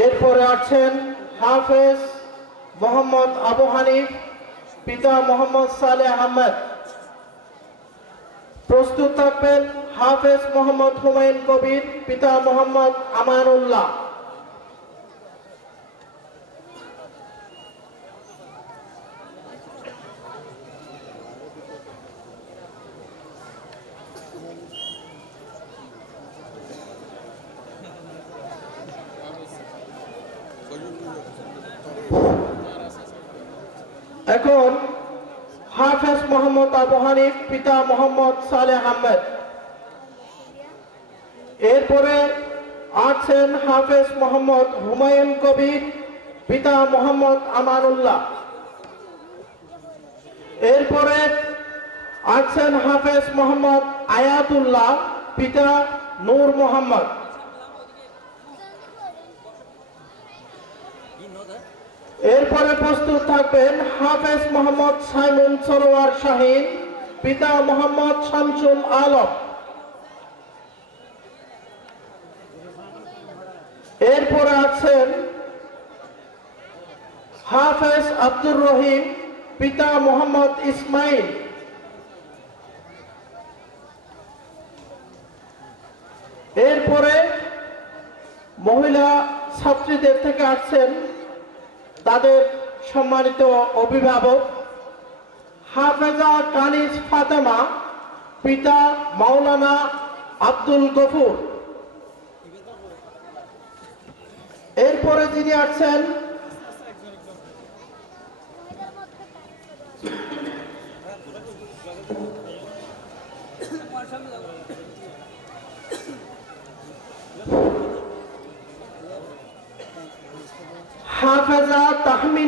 এরপরে আছেন হাফেজ মোহাম্মদ আবু হানিফ, পিতা মোহাম্মদ সালেহ আহমেদ। প্রস্তুত থাকবেন হাফেজ মোহাম্মদ হুমায়ুন কবির, পিতা মোহাম্মদ আমানুল্লাহ। এখন হাফেজ মোহাম্মদ আবু হানিফ, পিতা মোহাম্মদ সালেহ আহমেদ। এরপরে আছেন হাফেজ মোহাম্মদ হুমায়ুন কবির, পিতা মোহাম্মদ আমানুল্লাহ। এরপরে আছেন হাফেজ মোহাম্মদ আয়াতুল্লাহ, পিতা নূর মোহাম্মদ। এরপরে প্রস্তুত থাকবেন হাফেজ মোহাম্মদ সাইমুন সরোয়ার শাহীন, পিতা মোহাম্মদ শামসুল আলম। এরপরে আছেন হাফেজ আব্দুর রহিম, পিতা মোহাম্মদ ইসমাইল। এরপরে মহিলা ছাত্রীদের থেকে আসছেন তাদের সম্মানিত অভিভাবক হাফেজা কানিজ ফাতেমা, পিতা মাওলানা আব্দুল গফুর। এরপরে যিনি আসছেন হাফেজা তাহমিনা